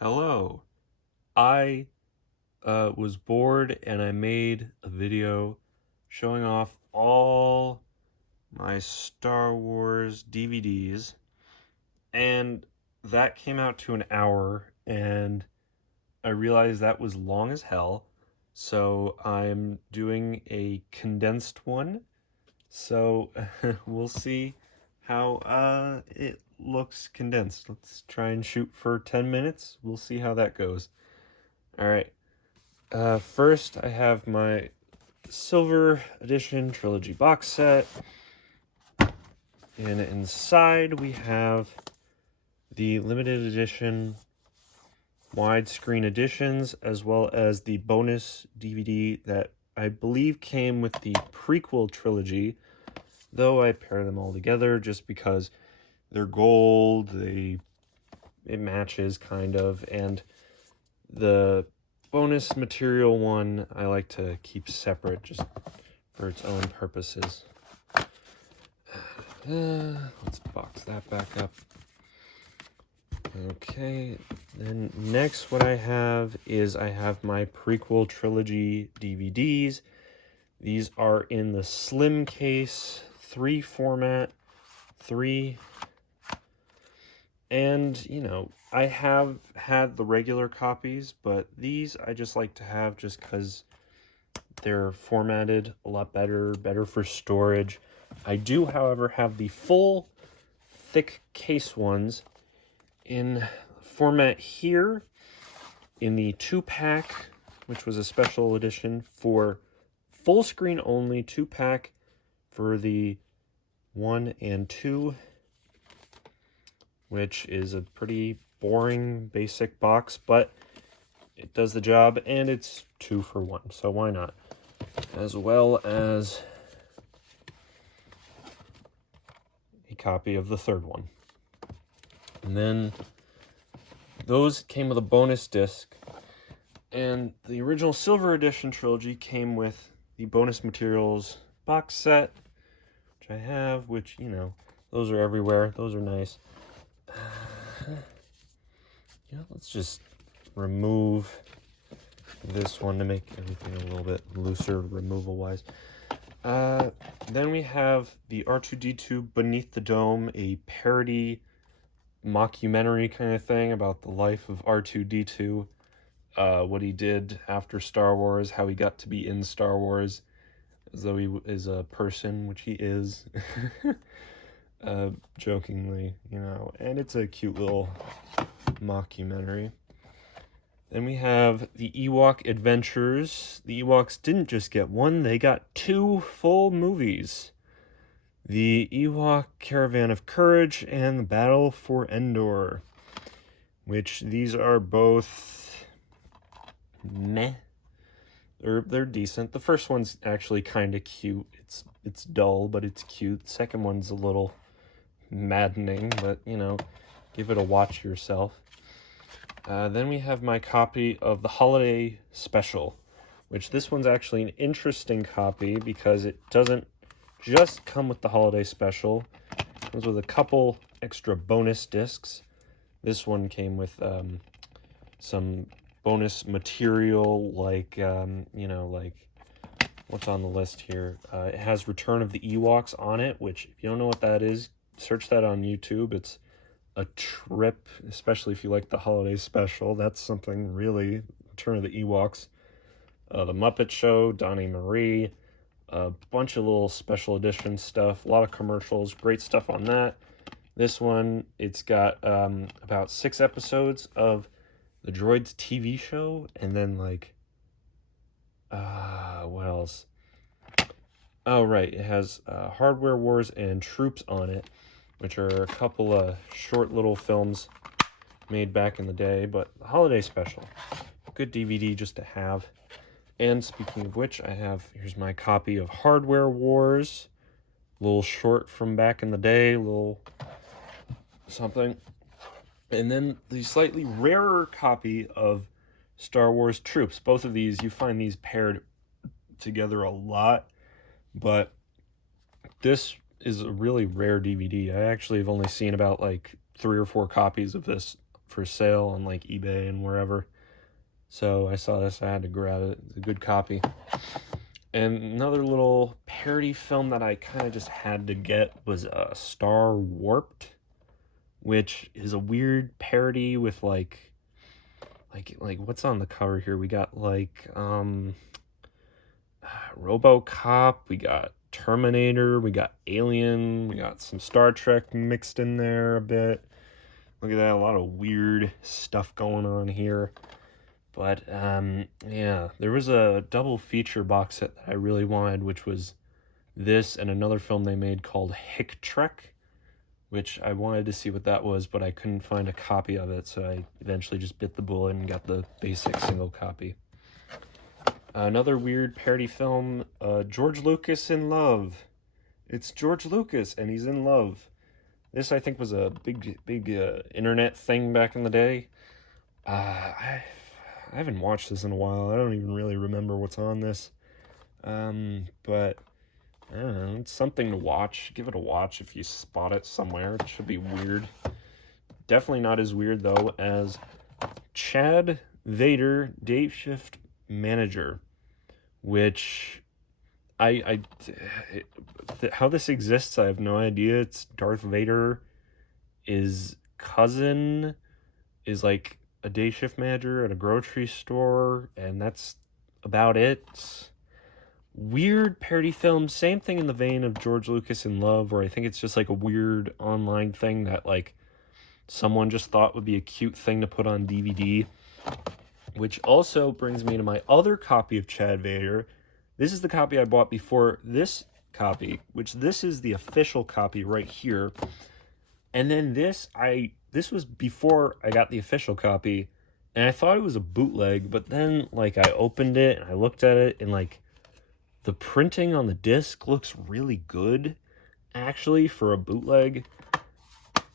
Hello. I was bored and I made a video showing off all my Star Wars DVDs, and that came out to an hour, and I realized that was long as hell. So I'm doing a condensed one. So we'll see how it looks condensed. Let's try and shoot for 10 minutes. We'll see how that goes. All right. First, I have my Silver Edition Trilogy box set. And inside, we have the limited edition widescreen editions, as well as the bonus DVD that I believe came with the prequel trilogy, though I pair them all together just because they're gold, it matches kind of, and the bonus material one I like to keep separate just for its own purposes. Let's box that back up. Okay, then next what I have is I have my prequel trilogy DVDs. These are in the slim case 3 format, 3. And, I have had the regular copies, but these I just like to have just because they're formatted a lot better for storage. I do, however, have the full thick case ones in format here in the 2-pack, which was a special edition for full screen only 2-pack for the 1 and 2, which is a pretty boring basic box, but it does the job, and it's 2 for 1, so why not? As well as a copy of the third one. And then those came with a bonus disc, and the original Silver Edition trilogy came with the bonus materials box set, which I have, which, those are everywhere. Those are nice. Let's just remove this one to make everything a little bit looser removal-wise. Then we have the R2-D2 Beneath the Dome, a parody mockumentary kind of thing about the life of R2-D2, what he did after Star Wars, how he got to be in Star Wars, as though he is a person, which he is, jokingly, and it's a cute little mockumentary. Then we have the Ewok Adventures. The Ewoks didn't just get one, they got 2 full movies. The Ewok Caravan of Courage and the Battle for Endor, which these are both meh. They're decent. The first one's actually kind of cute. It's dull, but it's cute. The second one's a little maddening, but give it a watch yourself. Then we have my copy of the Holiday Special, which this one's actually an interesting copy because it doesn't just come with the Holiday Special. It comes with a couple extra bonus discs. This one came with some bonus material like, like what's on the list here. It has Return of the Ewoks on it, which if you don't know what that is, search that on YouTube. It's a trip, especially if you like the Holiday Special. That's something really. Return of the Ewoks, The Muppet Show, Donnie Marie, a bunch of little special edition stuff, a lot of commercials, great stuff on that. This one, it's got about 6 episodes of the Droids TV show, and then what else? Oh, right, it has Hardware Wars and Troops on it, which are a couple of short little films made back in the day, but the Holiday Special, good DVD just to have. And speaking of which, here's my copy of Hardware Wars, a little short from back in the day, a little something. And then the slightly rarer copy of Star Wars Troops. Both of these, you find these paired together a lot, but this is a really rare DVD. I actually have only seen about 3 or 4 copies of this for sale on like eBay and wherever. So I saw this, I had to grab it. It's a good copy. And another little parody film that I kind of just had to get was Star Warped, which is a weird parody with like what's on the cover here? We got like RoboCop, we got Terminator, we got Alien, we got some Star Trek mixed in there a bit. Look at that, a lot of weird stuff going on here. But yeah, there was a double feature box set that I really wanted, which was this and another film they made called Hick Trek, which I wanted to see what that was, but I couldn't find a copy of it, so I eventually just bit the bullet and got the basic single copy. Another weird parody film, George Lucas in Love. It's George Lucas, and he's in love. This, I think, was a big internet thing back in the day. I haven't watched this in a while. I don't even really remember what's on this. But I don't know, it's something to watch. Give it a watch if you spot it somewhere. It should be weird. Definitely not as weird, though, as Chad Vader Day Shift Manager, which how this exists, I have no idea. It's Darth Vader. His cousin is like a day shift manager at a grocery store, and that's about it. Weird parody film, same thing in the vein of George Lucas in Love, where I think it's just like a weird online thing that like someone just thought would be a cute thing to put on DVD. Which also brings me to my other copy of Chad Vader. This is the copy I bought before this copy, which this is the official copy right here. And then this was before I got the official copy, and I thought it was a bootleg, but then like I opened it and I looked at it, and like the printing on the disc looks really good actually for a bootleg,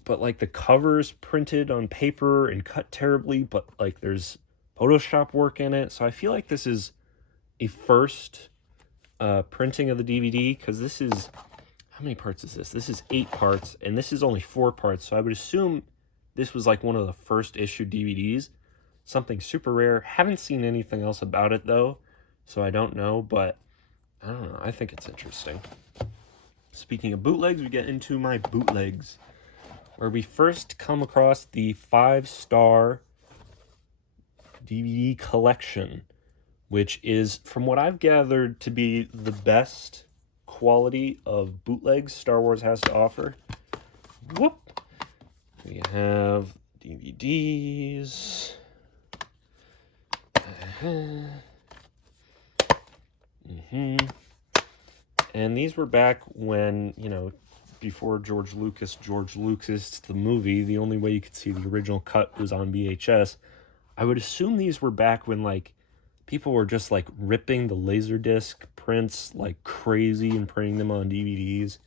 but like the cover's printed on paper and cut terribly, but like there's Photoshop work in it. So I feel like this is a first printing of the DVD, because this is, how many parts is this? This is 8 parts, and this is only 4 parts, so I would assume this was like one of the first issue DVDs. Something super rare. Haven't seen anything else about it though, so I don't know, but I don't know. I think it's interesting. Speaking of bootlegs, we get into my bootlegs, where we first come across the 5-star DVD collection, which is, from what I've gathered, to be the best quality of bootlegs Star Wars has to offer. Whoop! We have DVDs. And these were back when, you know, before George Lucas, the movie, the only way you could see the original cut was on VHS. I would assume these were back when, like, people were just, like, ripping the Laserdisc prints like crazy and printing them on DVDs.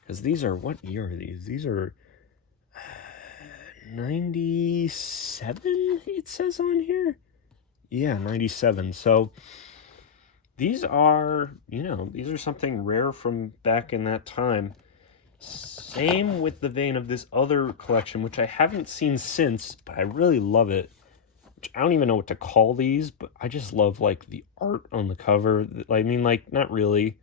Because these are, what year are these? These are 97, it says on here? Yeah, 97. So these are, you know, these are something rare from back in that time. Same with the vein of this other collection, which I haven't seen since, but I really love it. Which I don't even know what to call these, but I just love, like, the art on the cover. I mean, like, not really.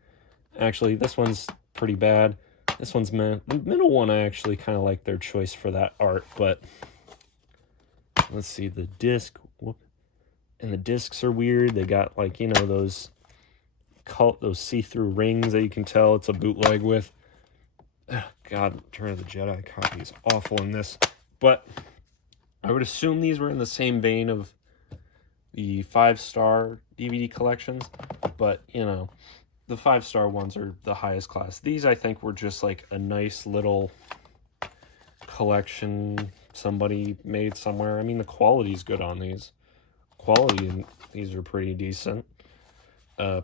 Actually, this one's pretty bad. This one's meh. The middle one, I actually kind of like their choice for that art, but let's see, the disc. Whoop. And the discs are weird. They got, like, you know, those see-through rings that you can tell it's a bootleg with. Oh, God, Return of the Jedi copy is awful in this. But I would assume these were in the same vein of the 5-star DVD collections. But, you know, the 5-star ones are the highest class. These, I think, were just like a nice little collection somebody made somewhere. I mean, the quality's good on these. Quality in these are pretty decent,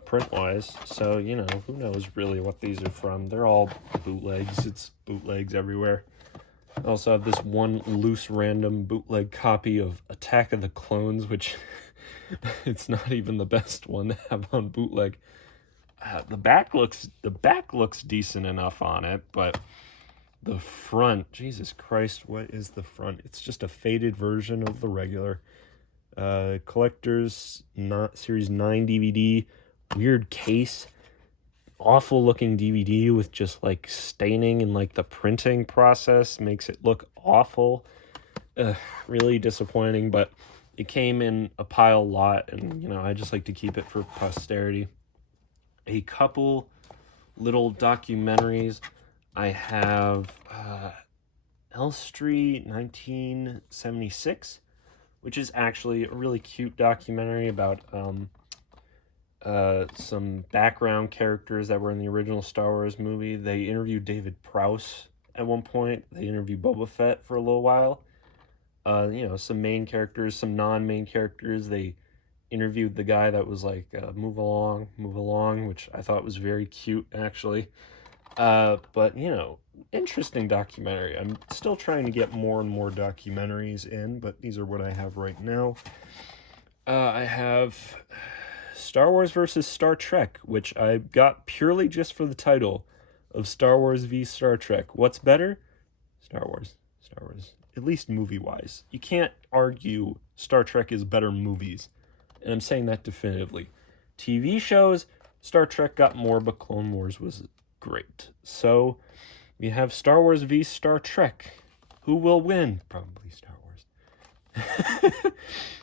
print-wise. So, you know, who knows really what these are from. They're all bootlegs. It's bootlegs everywhere. I also have this one loose random bootleg copy of Attack of the Clones, which it's not even the best one to have on bootleg. The back looks decent enough on it, but The front, Jesus Christ, what is the front? It's just a faded version of the regular collector's not series 9 DVD, weird case, awful looking DVD with just like staining, and like the printing process makes it look awful. Really disappointing, but it came in a pile lot, and you know, I just like to keep it for posterity. A couple little documentaries. I have Elstree 1976, which is actually a really cute documentary about some background characters that were in the original Star Wars movie. They interviewed David Prowse at one point. They interviewed Boba Fett for a little while. You know, some main characters, some non-main characters. They interviewed the guy that was like, move along, which I thought was very cute, actually. But, you know, interesting documentary. I'm still trying to get more and more documentaries in, but these are what I have right now. I have Star Wars versus Star Trek, which I got purely just for the title of Star Wars v Star Trek. What's better? Star Wars. At least movie-wise. You can't argue Star Trek is better movies, and I'm saying that definitively. TV shows, Star Trek got more, but Clone Wars was great. So, we have Star Wars v Star Trek. Who will win? Probably Star Wars.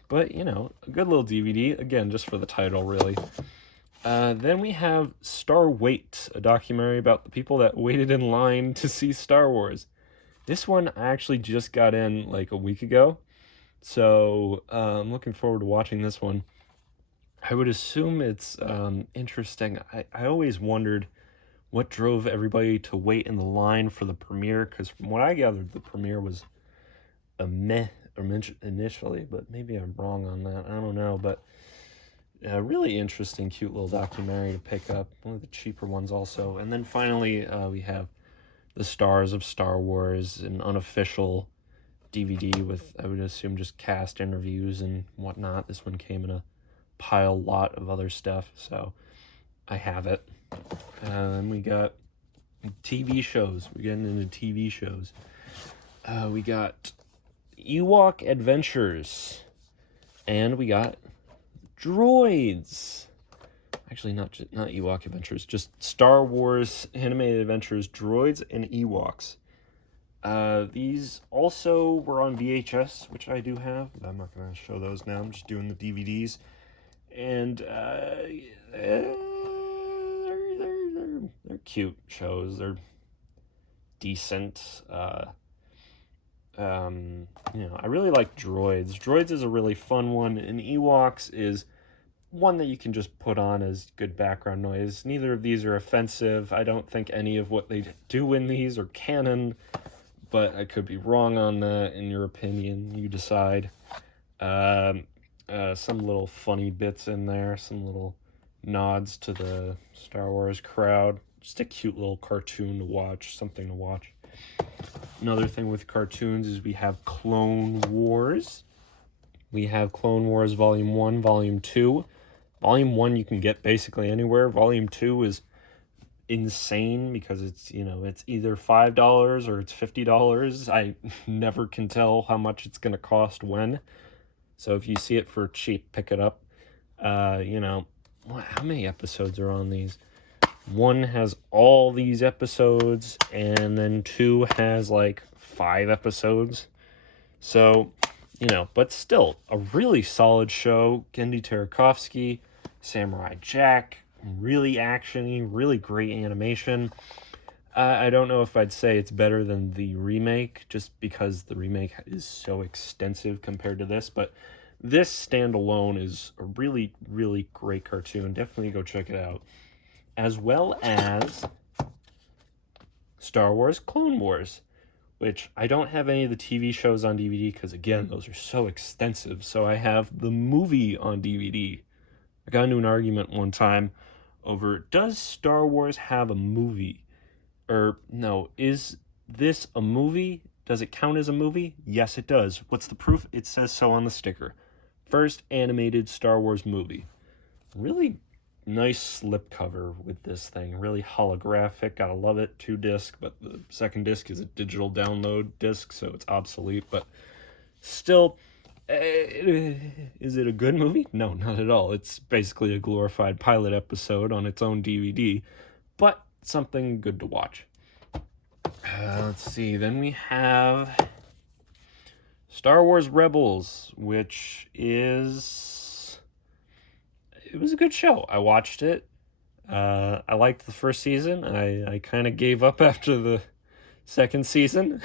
But, you know, a good little DVD. Again, just for the title, really. Then we have Star Wait, a documentary about the people that waited in line to see Star Wars. This one I actually just got in like a week ago. So, I'm looking forward to watching this one. I would assume it's interesting. I always wondered what drove everybody to wait in the line for the premiere, because from what I gathered, the premiere was a meh initially, but maybe I'm wrong on that. I don't know, but a really interesting, cute little documentary to pick up. One of the cheaper ones also. And then finally, we have The Stars of Star Wars, an unofficial DVD with, I would assume, just cast interviews and whatnot. This one came in a lot of other stuff, so I have it. And we got TV shows. We're getting into TV shows. We got Ewok Adventures, and we got Droids. Actually, not Ewok Adventures, just Star Wars Animated Adventures, Droids and Ewoks. These also were on VHS, which I do have. I'm not going to show those now. I'm just doing the DVDs. And they're cute shows. They're decent. You know, I really like Droids. Droids is a really fun one, and Ewoks is one that you can just put on as good background noise. Neither of these are offensive. I don't think any of what they do in these are canon, but I could be wrong on that. In your opinion, you decide. Some little funny bits in there, some little nods to the Star Wars crowd. Just a cute little cartoon to watch, something to watch. Another thing with cartoons is we have Clone Wars. We have Clone Wars Volume 1, Volume 2. Volume 1 you can get basically anywhere. Volume 2 is insane because it's, you know, it's either $5 or it's $50. I never can tell how much it's going to cost when. So if you see it for cheap, pick it up. You know, how many episodes are on these? 1 has all these episodes, and then 2 has like 5 episodes. So, you know, but still, a really solid show. Genndy Tartakovsky, Samurai Jack, really actiony, really great animation. I don't know if I'd say it's better than the remake, just because the remake is so extensive compared to this, but this standalone is a really, really great cartoon. Definitely go check it out. As well as Star Wars Clone Wars, which I don't have any of the TV shows on DVD because, again, those are so extensive. So I have the movie on DVD. I got into an argument one time over, does Star Wars have a movie? Or, no, is this a movie? Does it count as a movie? Yes, it does. What's the proof? It says so on the sticker. First animated Star Wars movie. Really nice slipcover with this thing. Really holographic. Gotta love it. 2-disc, but the second disc is a digital download disc, so it's obsolete. But still, is it a good movie? No, not at all. It's basically a glorified pilot episode on its own DVD, but something good to watch. Let's see. Then we have Star Wars Rebels, which is... It was a good show. I watched it. I liked the first season. I kind of gave up after the second season.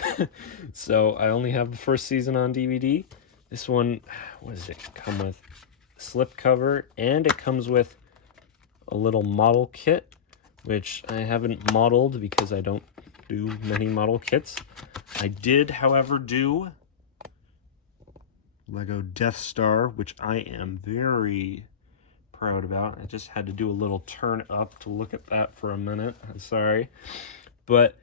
So I only have the first season on DVD. This one, what does it come with? Slipcover, and it comes with a little model kit, which I haven't modeled because I don't do many model kits. I did, however, do Lego Death Star, which I am very proud about. I just had to do a little turn up to look at that for a minute. Sorry. But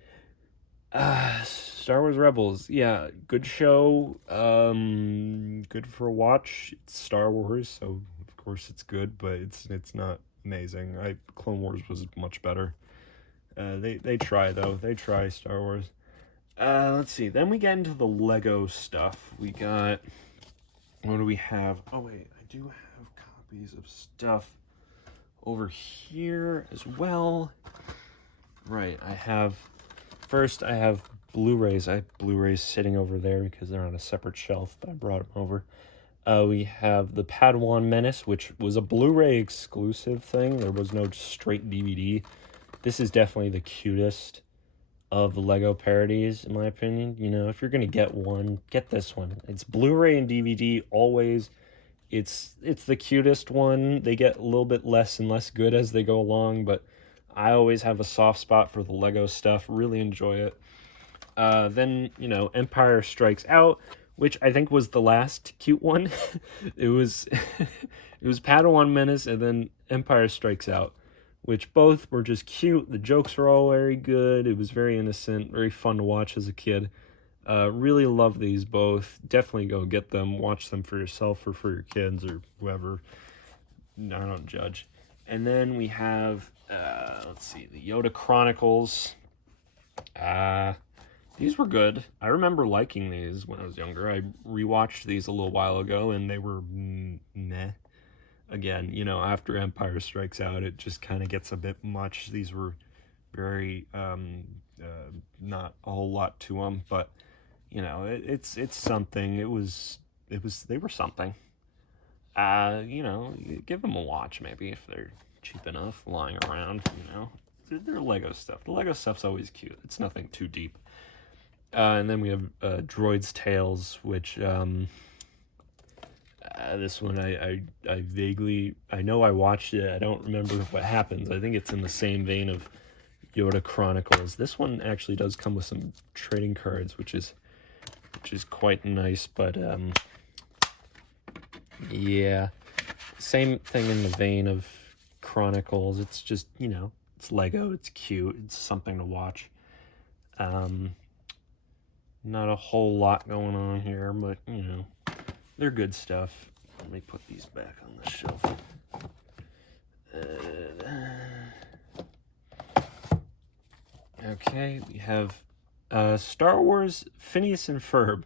Star Wars Rebels, yeah, good show. Good for a watch. It's Star Wars, so of course it's good, but it's not amazing. Clone Wars was much better. They try though. They try Star Wars. Let's see. Then we get into the Lego stuff. We got, what do we have? Oh wait, I do have copies of stuff over here as well. Right, I have Blu-rays. I have Blu-rays sitting over there because they're on a separate shelf, but I brought them over. We have the Padawan Menace, which was a Blu-ray exclusive thing. There was no straight DVD. This is definitely the cutest of the Lego parodies, in my opinion. You know, if you're going to get one, get this one. It's Blu-ray and DVD always. It's the cutest one. They get a little bit less and less good as they go along, but I always have a soft spot for the Lego stuff. Really enjoy it. Then, you know, Empire Strikes Out, which I think was the last cute one. It was Padawan Menace and then Empire Strikes Out, which both were just cute. The jokes were all very good. It was very innocent, very fun to watch as a kid. Really love these both. Definitely go get them. Watch them for yourself or for your kids or whoever. I don't judge. And then we have, let's see, the Yoda Chronicles. These were good. I remember liking these when I was younger. I rewatched these a little while ago, and they were meh. Again, you know, after Empire Strikes Out, it just kind of gets a bit much. These were very, not a whole lot to them, but, you know, it's something. They were something. You know, give them a watch maybe if they're cheap enough, lying around, you know. They're Lego stuff. The Lego stuff's always cute. It's nothing too deep. And then we have Droid's Tales, which this one I vaguely, I know I watched it. I don't remember what happens. I think it's in the same vein of Yoda Chronicles. This one actually does come with some trading cards, which is quite nice. But yeah, same thing in the vein of Chronicles. It's just, you know, it's Lego. It's cute. It's something to watch. Not a whole lot going on here, but, you know, they're good stuff. Let me put these back on the shelf. Okay, we have Star Wars Phineas and Ferb.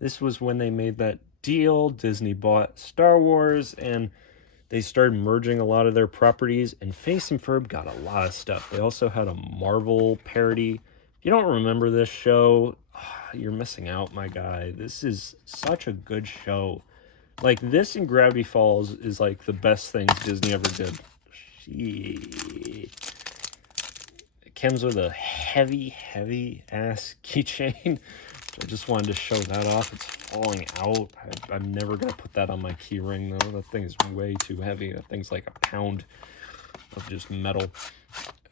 This was when they made that deal. Disney bought Star Wars, and they started merging a lot of their properties, and Phineas and Ferb got a lot of stuff. They also had a Marvel parody. If you don't remember this show, you're missing out, my guy. This is such a good show. Like, this and Gravity Falls is like the best things Disney ever did. It comes with a heavy ass keychain. I just wanted to show that off. It's falling out. I'm never gonna put that on my key ring though. That thing is way too heavy. That thing's like a pound of just metal.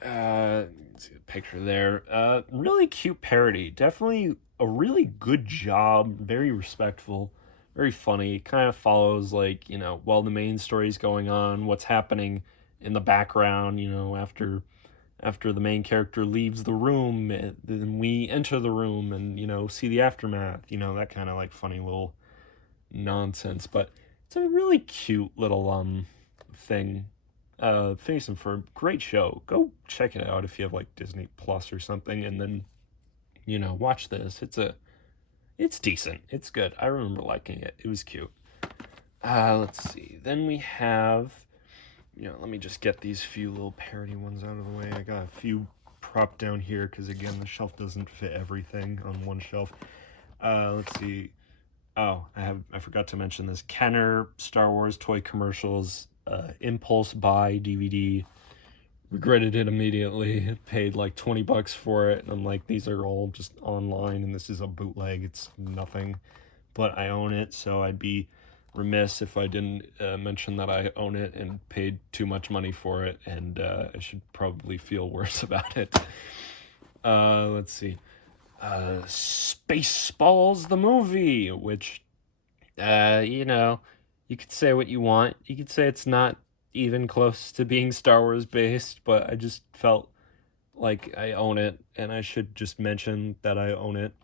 See the picture there. Really cute parody. Definitely a really good job. Very respectful. Very funny. Kind of follows, like, you know, while the main story's going on, what's happening in the background, you know, after the main character leaves the room, and then we enter the room and, you know, see the aftermath, you know, that kind of like funny little nonsense. But it's a really cute little thing. Phineas and Ferb, great show. Go check it out if you have like Disney Plus or something, and then watch this. It's decent. It's good. I remember liking it. It was cute. Let's see. Then we have, let me just get these few little parody ones out of the way. I got a few propped down here because again the shelf doesn't fit everything on one shelf. Let's see. Oh, I forgot to mention this. Kenner Star Wars toy commercials, impulse buy DVD. Regretted it immediately. Paid like $20 for it, and I'm like, these are all just online, and this is a bootleg. It's nothing, but I own it, so I'd be remiss if I didn't mention that I own it and paid too much money for it, and I should probably feel worse about it. Let's see. Spaceballs the movie, which, you could say what you want. You could say it's not even close to being Star Wars based, but I just felt like I own it, and I should just mention that I own it.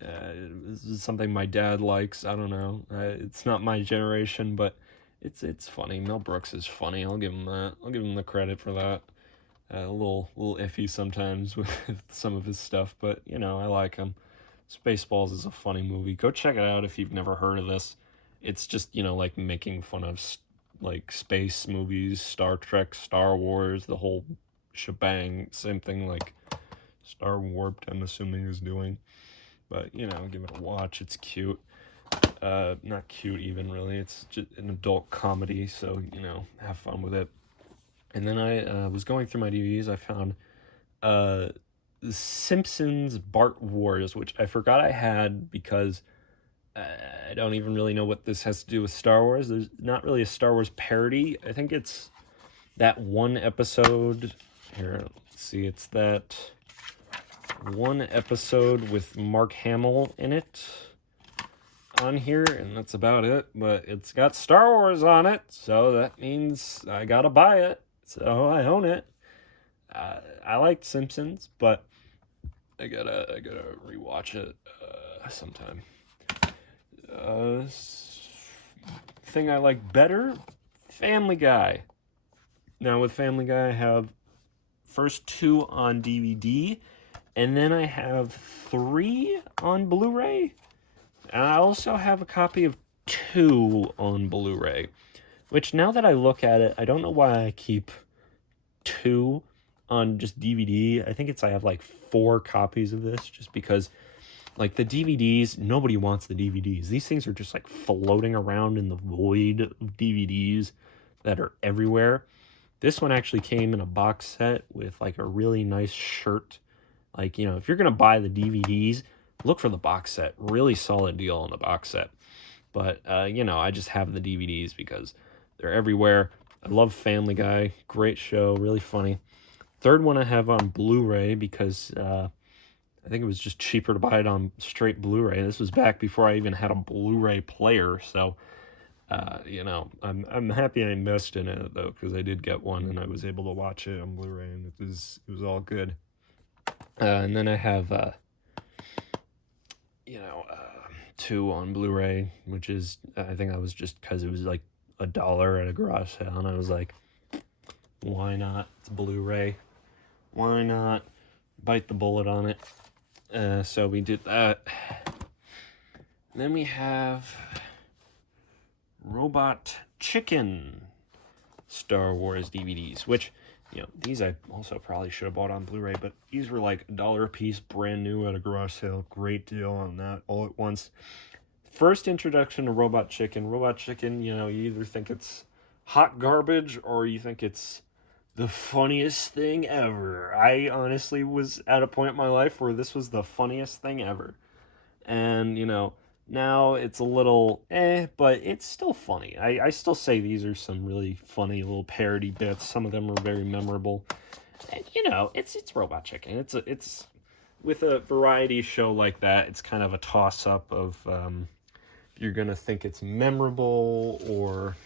This is something my dad likes. I don't know. It's not my generation, but it's funny. Mel Brooks is funny. I'll give him that. I'll give him the credit for that. A little iffy sometimes with some of his stuff, but I like him. Spaceballs is a funny movie. Go check it out if you've never heard of this. It's just like making fun of like space movies, Star Trek, Star Wars, the whole shebang. Same thing like Star Warped, I'm assuming, is doing. But give it a watch. It's cute. Not cute even really. It's just an adult comedy, so have fun with it. And then I was going through my DVDs. I found The Simpsons Bart Wars, which I forgot I had because I don't even really know what this has to do with Star Wars. There's not really a Star Wars parody. I think it's that one episode. Here, let's see. It's that one episode with Mark Hamill in it on here, and that's about it. But it's got Star Wars on it, so that means I gotta buy it. So I own it. I like Simpsons, but I gotta rewatch it sometime. Thing I like better, Family Guy. Now with Family Guy, I have first 2 on DVD, and then I have 3 on Blu-ray, and I also have a copy of 2 on Blu-ray. Which, now that I look at it, I don't know why I keep 2 on just DVD. I think I have like 4 copies of this, just because, like, the DVDs, nobody wants the DVDs. These things are just like floating around in the void of DVDs that are everywhere. This one actually came in a box set with like a really nice shirt. Like, if you're gonna buy the DVDs, look for the box set. Really solid deal on the box set. But I just have the DVDs because they're everywhere. I love Family Guy. Great show. Really funny. Third one I have on Blu-ray because I think it was just cheaper to buy it on straight Blu-ray. This was back before I even had a Blu-ray player. So, I'm happy I invested in it, though, because I did get one and I was able to watch it on Blu-ray, and it was all good. And then I have, 2 on Blu-ray, which is, I think that was just because it was like $1 at a garage sale, and I was like, why not? It's Blu-ray. Why not bite the bullet on it? So we did that. And then we have Robot Chicken Star Wars DVDs, which, these I also probably should have bought on Blu-ray, but these were like $1 a piece, brand new at a garage sale. Great deal on that all at once. First introduction to Robot Chicken. Robot Chicken, you either think it's hot garbage or you think it's the funniest thing ever. I honestly was at a point in my life where this was the funniest thing ever. And, now it's a little but it's still funny. I still say these are some really funny little parody bits. Some of them are very memorable. And, it's Robot Chicken. It's with a variety show like that, it's kind of a toss-up of if you're going to think it's memorable or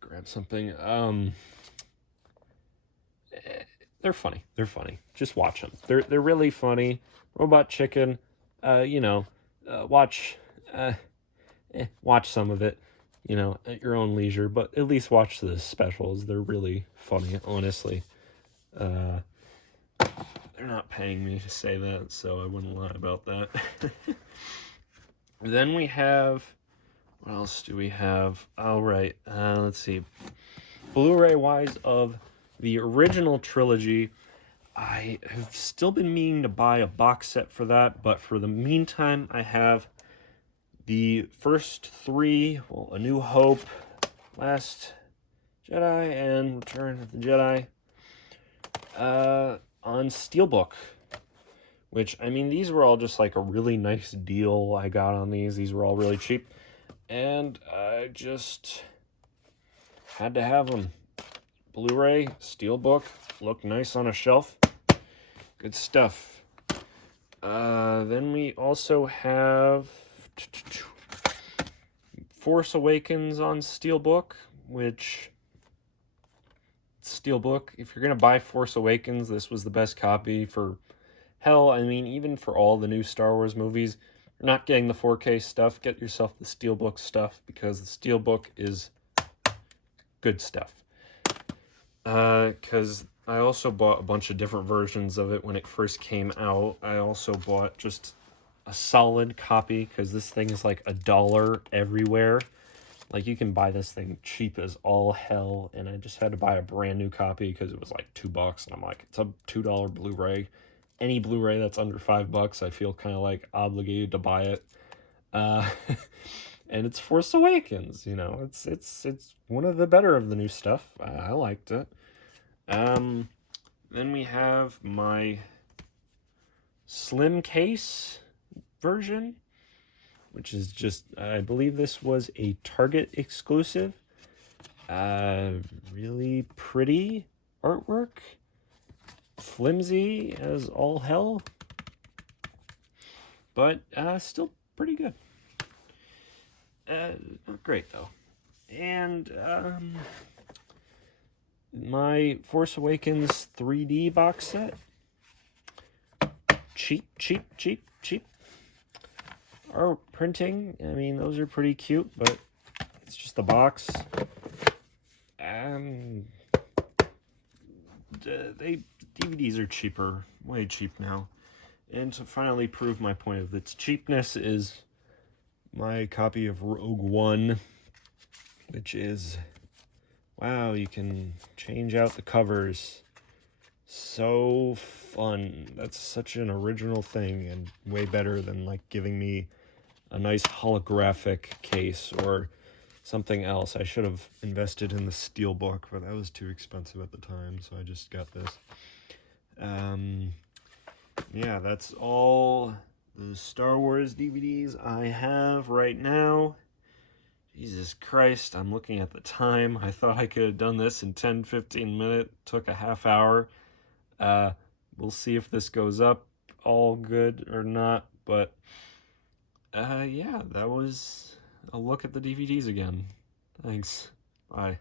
grab something. They're funny. They're funny. Just watch them. They're really funny. Robot Chicken, watch some of it. you know, at your own leisure, but at least watch the specials. They're really funny, honestly. They're not paying me to say that, so I wouldn't lie about that. Then we have, what else do we have? All right, let's see. Blu-ray wise of the original trilogy, I have still been meaning to buy a box set for that, but for the meantime, I have the first three, well, A New Hope, Last Jedi, and Return of the Jedi, on Steelbook. Which, I mean, these were all just like a really nice deal I got on these. These were all really cheap. And I just had to have them. Blu-ray, Steelbook, look nice on a shelf. Good stuff. Then we also have Force Awakens on Steelbook, which Steelbook, if you're going to buy Force Awakens, this was the best copy for, hell, I mean, even for all the new Star Wars movies. You're not getting the 4K stuff, get yourself the Steelbook stuff, because the Steelbook is good stuff. Because I also bought a bunch of different versions of it when it first came out. I also bought just a solid copy, because this thing is like $1 everywhere. Like, you can buy this thing cheap as all hell, and I just had to buy a brand new copy because it was like $2, and I'm like, it's a $2 Blu-ray. Any Blu-ray that's under $5, I feel kind of like obligated to buy it. And it's Force Awakens, you know, it's one of the better of the new stuff. I liked it. Then we have my slim case version, which is just, I believe this was a Target exclusive. Really pretty artwork. Flimsy as all hell. But still pretty good. Not great, though. And my Force Awakens 3D box set. Cheap. Art printing, I mean, those are pretty cute, but it's just the box. DVDs are cheaper, way cheap now. And to finally prove my point of its cheapness is my copy of Rogue One, which is, wow, you can change out the covers. So fun. That's such an original thing, and way better than like giving me a nice holographic case or something else. I should have invested in the Steelbook, but that was too expensive at the time, so I just got this. Yeah, that's all the Star Wars DVDs I have right now. Jesus Christ, I'm looking at the time. I thought I could have done this in 10-15 minutes. Took a half hour. We'll see if this goes up all good or not, but yeah, that was a look at the DVDs again. Thanks. Bye.